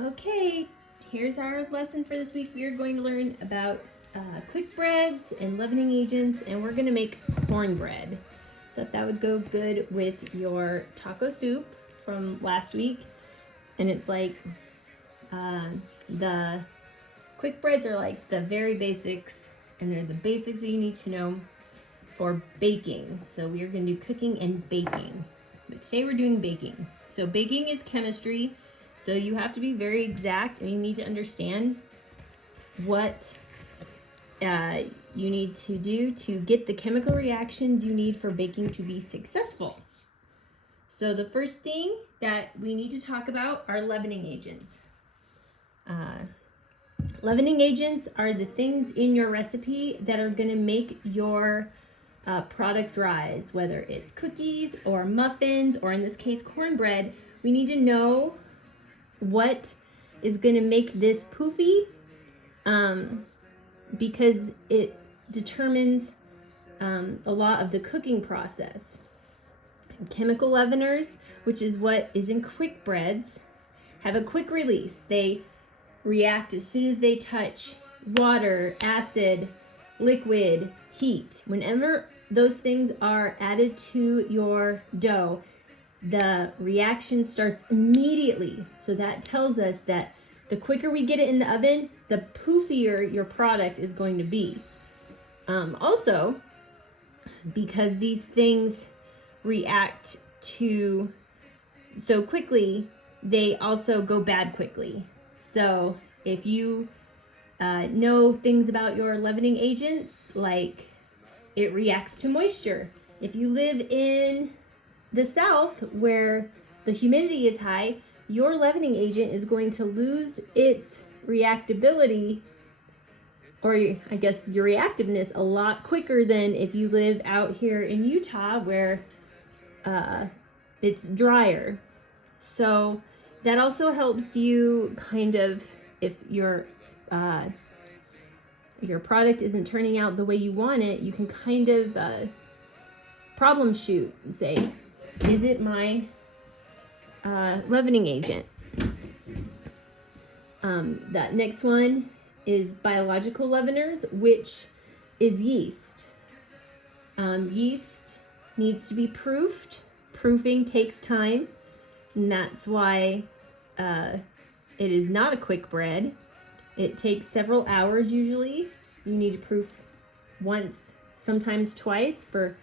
Okay, here's our lesson for this week. We are going to learn about quick breads and leavening agents, and we're going to make cornbread. Thought that would go good with your taco soup from last week. And it's like the quick breads are like the very basics, and they're the basics that you need to know for baking. So we are going to do cooking and baking, but today we're doing baking. So baking is chemistry, so you have to be very exact, and you need to understand what you need to do to get the chemical reactions you need for baking to be successful. So the first thing that we need to talk about are leavening agents. Leavening agents are the things in your recipe that are going to make your product rise, whether it's cookies or muffins, or in this case, cornbread. We need to know what is going to make this poofy, because it determines a lot of the cooking process. Chemical leaveners, which is what is in quick breads, have a quick release. They react as soon as they touch water, acid, liquid, heat. Whenever those things are added to your dough, the reaction starts immediately. So that tells us that the quicker we get it in the oven, the poofier your product is going to be. Also, because these things react to so quickly, they also go bad quickly. So if you know things about your leavening agents, like it reacts to moisture. If you live in the South where the humidity is high, your leavening agent is going to lose its reactability, or I guess your reactiveness, a lot quicker than if you live out here in Utah where it's drier. So that also helps you kind of, if your product isn't turning out the way you want it, you can kind of problem shoot and say, is it my leavening agent? That next one is biological leaveners, which is yeast. Yeast needs to be proofed. Proofing takes time, and that's why it is not a quick bread. It takes several hours usually. You need to proof once, sometimes twice, for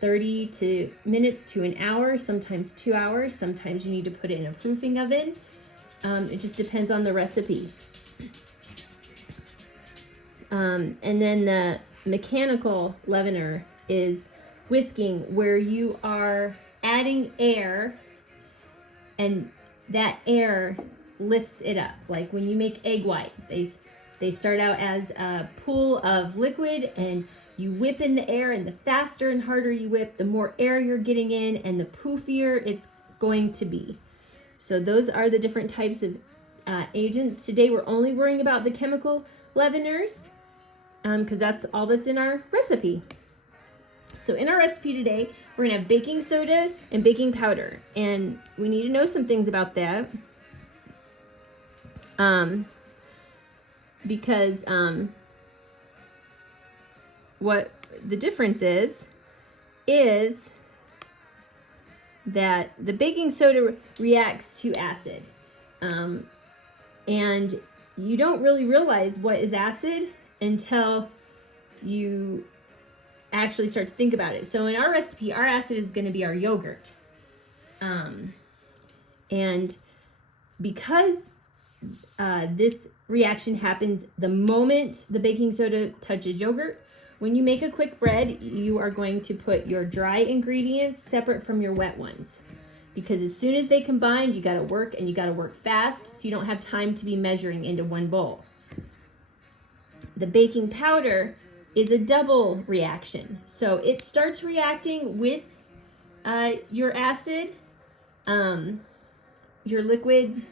30 minutes to an hour, sometimes 2 hours. Sometimes you need to put it in a proofing oven. It just depends on the recipe. And then the mechanical leavener is whisking, where you are adding air, and that air lifts it up. Like when you make egg whites, they start out as a pool of liquid, and you whip in the air, and the faster and harder you whip, the more air you're getting in, and the poofier it's going to be. So those are the different types of agents. Today we're only worrying about the chemical leaveners, because that's all that's in our recipe. So in our recipe today, we're gonna have baking soda and baking powder, and we need to know some things about that. Because what the difference is that the baking soda reacts to acid, and you don't really realize what is acid until you actually start to think about it. So in our recipe, our acid is going to be our yogurt, and because this reaction happens the moment the baking soda touches yogurt, when you make a quick bread, you are going to put your dry ingredients separate from your wet ones, because as soon as they combine, you got to work, and you got to work fast, so you don't have time to be measuring into one bowl. The baking powder is a double reaction. So it starts reacting with your acid, your liquids,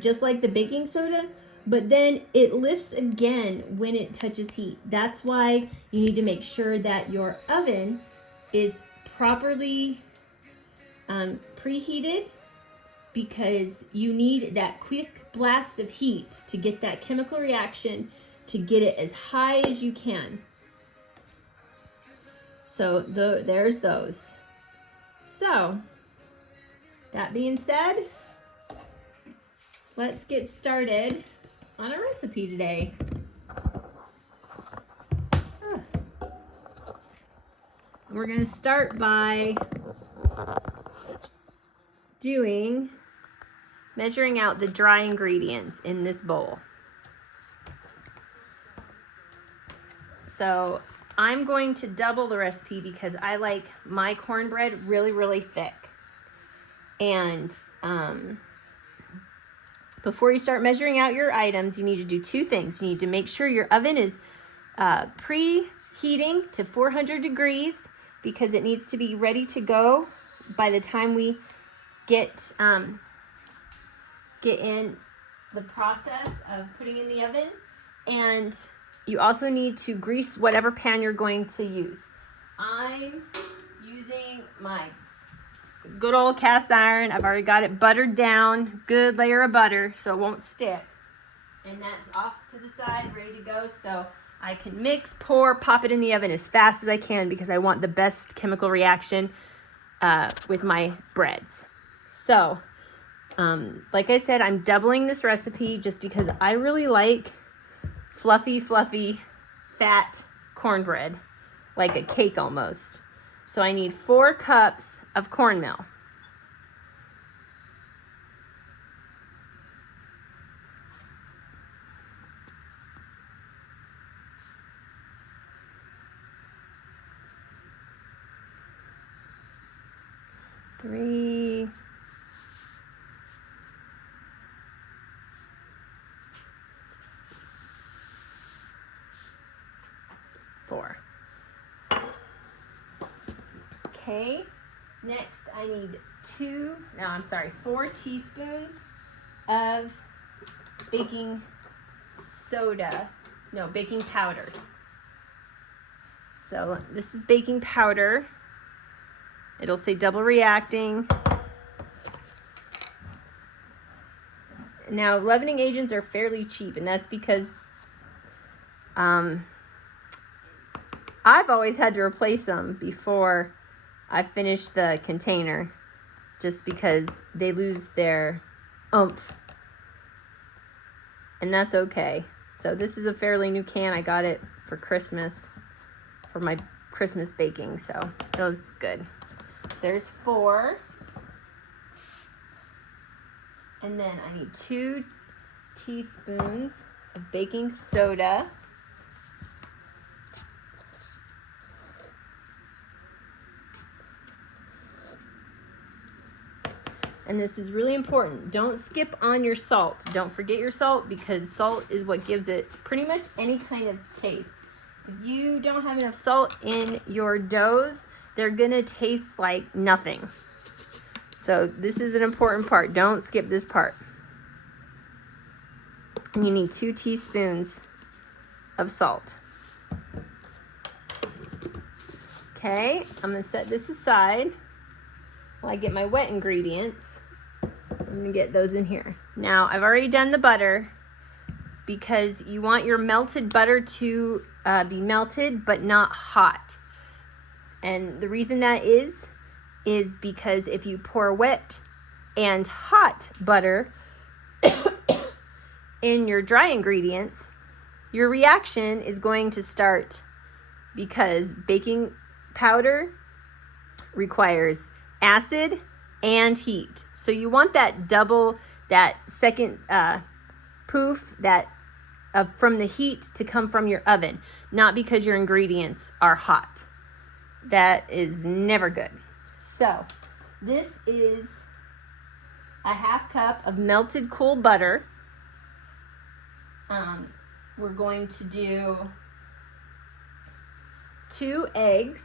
just like the baking soda, but then it lifts again when it touches heat. That's why you need to make sure that your oven is properly preheated because you need that quick blast of heat to get that chemical reaction, to get it as high as you can. So there's those. So that being said, let's get started on our recipe today. We're going to start by measuring out the dry ingredients in this bowl. So I'm going to double the recipe because I like my cornbread really, really thick. And before you start measuring out your items, you need to do two things. You need to make sure your oven is preheating to 400 degrees because it needs to be ready to go by the time we get in the process of putting in the oven. And you also need to grease whatever pan you're going to use. I'm using my good old cast iron. I've already got it buttered down, good layer of butter so it won't stick. And that's off to the side, ready to go, so I can mix, pour, pop it in the oven as fast as I can because I want the best chemical reaction with my breads. So, like I said, I'm doubling this recipe just because I really like fluffy, fat cornbread, like a cake almost. So I need 4 cups of cornmeal. Three, 4. Okay, next I need 4 teaspoons of baking powder. So this is baking powder. It'll say double reacting. Now, leavening agents are fairly cheap, and that's because I've always had to replace them before I finish the container, just because they lose their oomph. And that's okay. So this is a fairly new can. I got it for Christmas, for my Christmas baking, so it was good. So there's 4. And then I need 2 teaspoons of baking soda. And this is really important. Don't skip on your salt. Don't forget your salt because salt is what gives it pretty much any kind of taste. If you don't have enough salt in your doughs, they're gonna taste like nothing. So this is an important part. Don't skip this part. And you need 2 teaspoons of salt. Okay, I'm gonna set this aside while I get my wet ingredients. I'm gonna get those in here. Now, I've already done the butter because you want your melted butter to be melted but not hot. And the reason that is because if you pour wet and hot butter in your dry ingredients, your reaction is going to start because baking powder requires acid and heat. So you want that second poof from the heat to come from your oven, not because your ingredients are hot. That is never good. So this is a 1/2 cup of melted cool butter. We're going to do 2 eggs.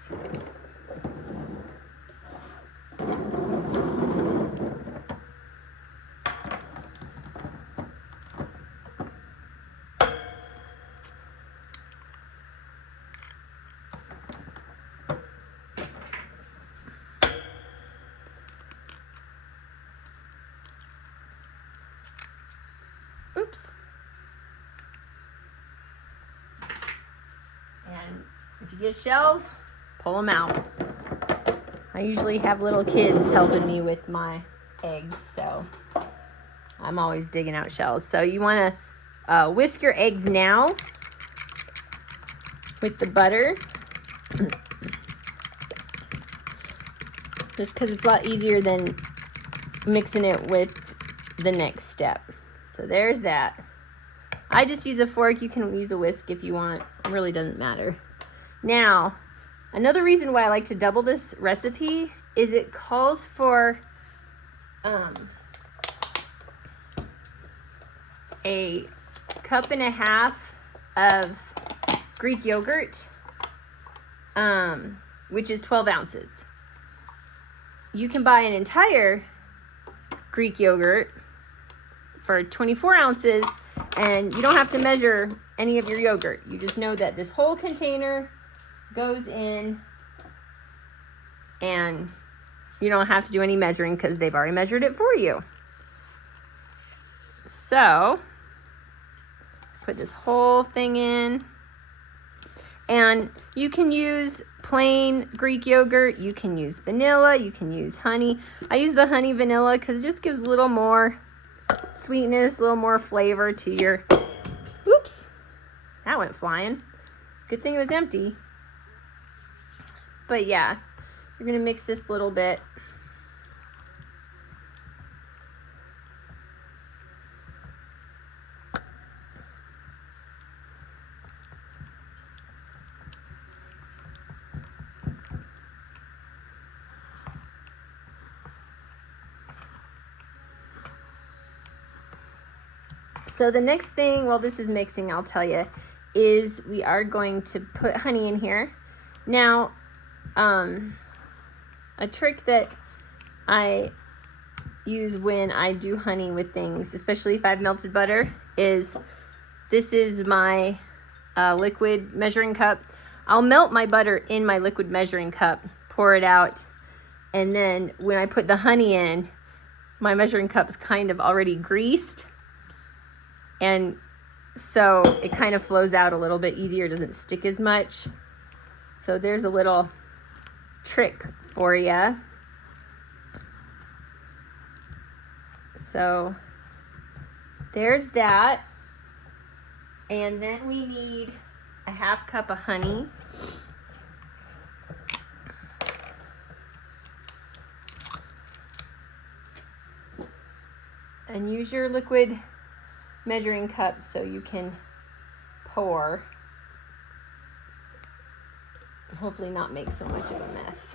Oops. And if you get shells, pull them out. I usually have little kids helping me with my eggs, so I'm always digging out shells. So you want to whisk your eggs now with the butter, just because it's a lot easier than mixing it with the next step. So there's that. I just use a fork. You can use a whisk if you want. It really doesn't matter. Now, another reason why I like to double this recipe is it calls for a cup and a half of Greek yogurt, which is 12 ounces. You can buy an entire Greek yogurt for 24 ounces, and you don't have to measure any of your yogurt. You just know that this whole container goes in, and you don't have to do any measuring because they've already measured it for you. So, put this whole thing in. And you can use plain Greek yogurt. You can use vanilla. You can use honey. I use the honey vanilla because it just gives a little more sweetness, a little more flavor to your... Oops, that went flying. Good thing it was empty. But yeah, you're going to mix this a little bit. So the next thing, while this is mixing, I'll tell you, is we are going to put honey in here. Now, a trick that I use when I do honey with things, especially if I've melted butter, is this is my liquid measuring cup. I'll melt my butter in my liquid measuring cup, pour it out, and then when I put the honey in, my measuring cup's kind of already greased. And so it kind of flows out a little bit easier, doesn't stick as much. So there's a little trick for you. So there's that. And then we need a half cup of honey. And use your liquid measuring cup so you can pour. Hopefully not make so much of a mess.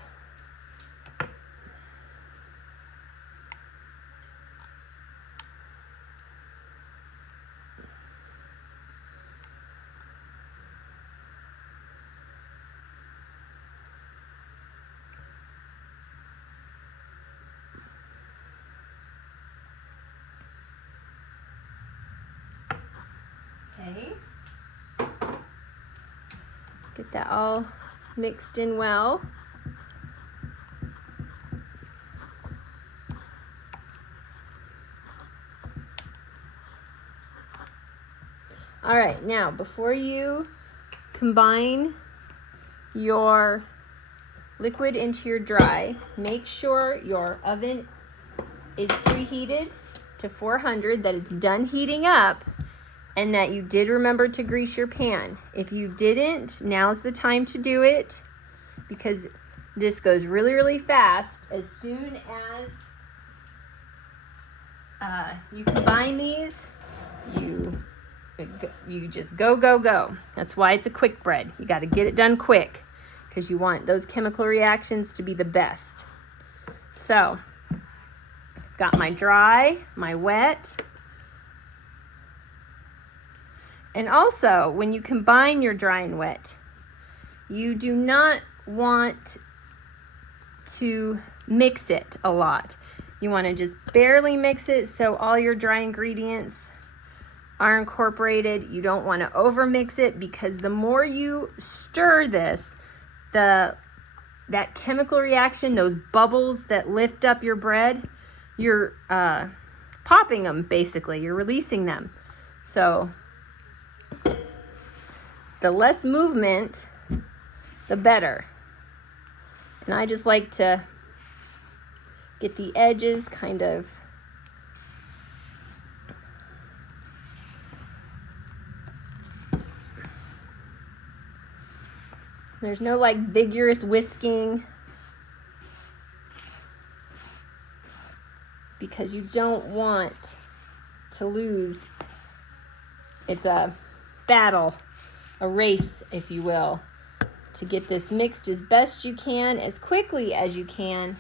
Okay. Get that all mixed in well. All right, now before you combine your liquid into your dry, make sure your oven is preheated to 400, that it's done heating up, and that you did remember to grease your pan. If you didn't, now's the time to do it, because this goes really, really fast. As soon as you combine these, you just go, go, go. That's why it's a quick bread. You got to get it done quick because you want those chemical reactions to be the best. So, got my dry, my wet. And also, when you combine your dry and wet, you do not want to mix it a lot. You want to just barely mix it so all your dry ingredients are incorporated. You don't want to overmix it, because the more you stir this, that chemical reaction, those bubbles that lift up your bread, you're popping them basically. You're releasing them. So the less movement, the better. And I just like to get the edges kind of there's no like vigorous whisking because you don't want to lose. It's a battle, a race, if you will, to get this mixed as best you can, as quickly as you can,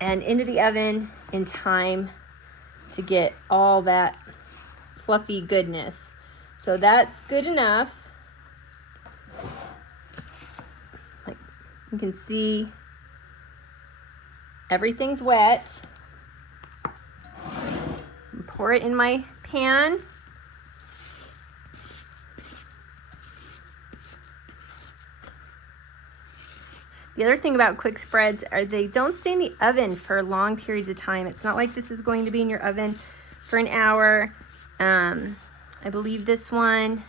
and into the oven in time to get all that fluffy goodness. So that's good enough. Like you can see, everything's wet. Pour it in my pan. The other thing about quick spreads are they don't stay in the oven for long periods of time. It's not like this is going to be in your oven for an hour. I believe this one,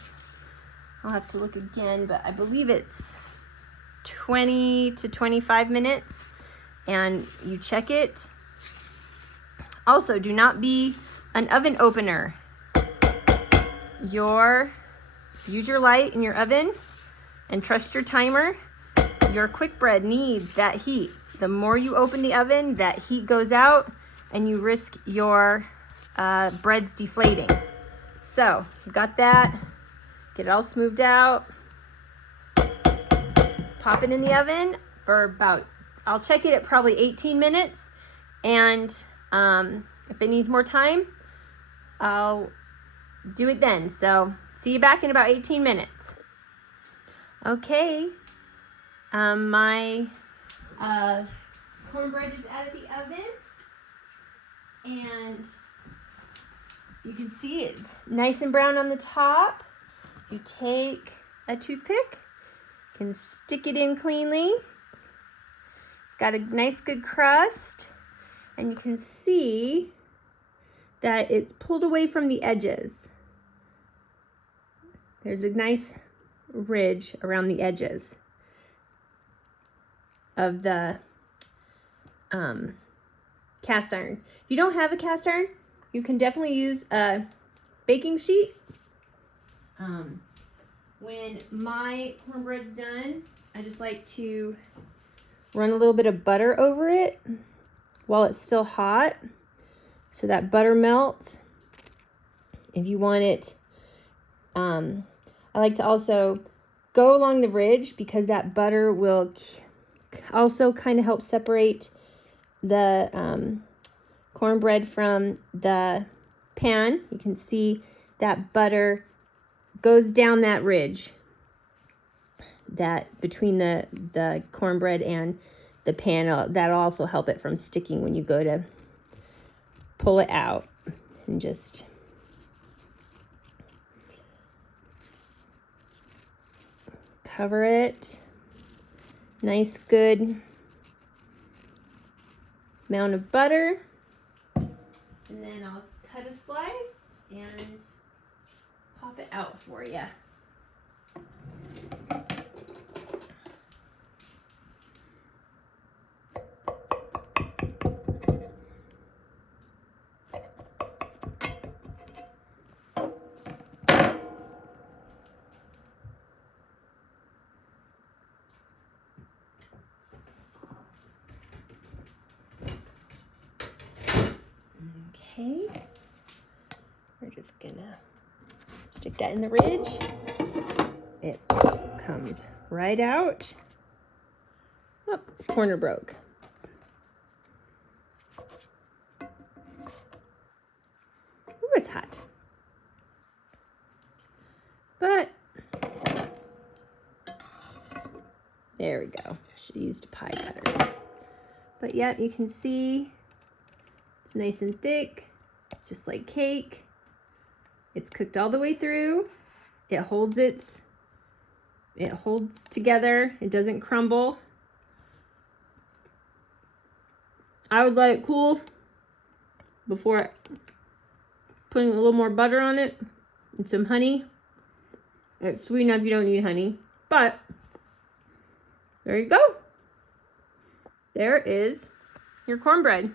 I'll have to look again, but I believe it's 20 to 25 minutes, and you check it. Also, do not be an oven opener. Use your light in your oven and trust your timer. Your quick bread needs that heat. The more you open the oven, that heat goes out and you risk your breads deflating. So, got that. Get it all smoothed out. Pop it in the oven for about, I'll check it at probably 18 minutes. And if it needs more time, I'll do it then. So, see you back in about 18 minutes. Okay. My cornbread is out of the oven, and you can see it's nice and brown on the top. You take a toothpick and stick it in cleanly. It's got a nice good crust, and you can see that it's pulled away from the edges. There's a nice ridge around the edges of the cast iron. If you don't have a cast iron, you can definitely use a baking sheet. When my cornbread's done, I just like to run a little bit of butter over it while it's still hot so that butter melts. If you want it, I like to also go along the ridge because that butter will also kind of help separate the cornbread from the pan. You can see that butter goes down that ridge that between the cornbread and the pan. That'll also help it from sticking when you go to pull it out. And just cover it. Nice good amount of butter. And then I'll cut a slice and pop it out for you. Okay, we're just gonna stick that in the ridge. It comes right out. Oh, corner broke. It was hot. But there we go. Should have used a pie cutter. But yeah, you can see it's nice and thick. It's just like cake. It's cooked all the way through. It holds together. It doesn't crumble. I would let it cool before putting a little more butter on it and some honey. It's sweet enough you don't need honey, but there you go. There is your cornbread.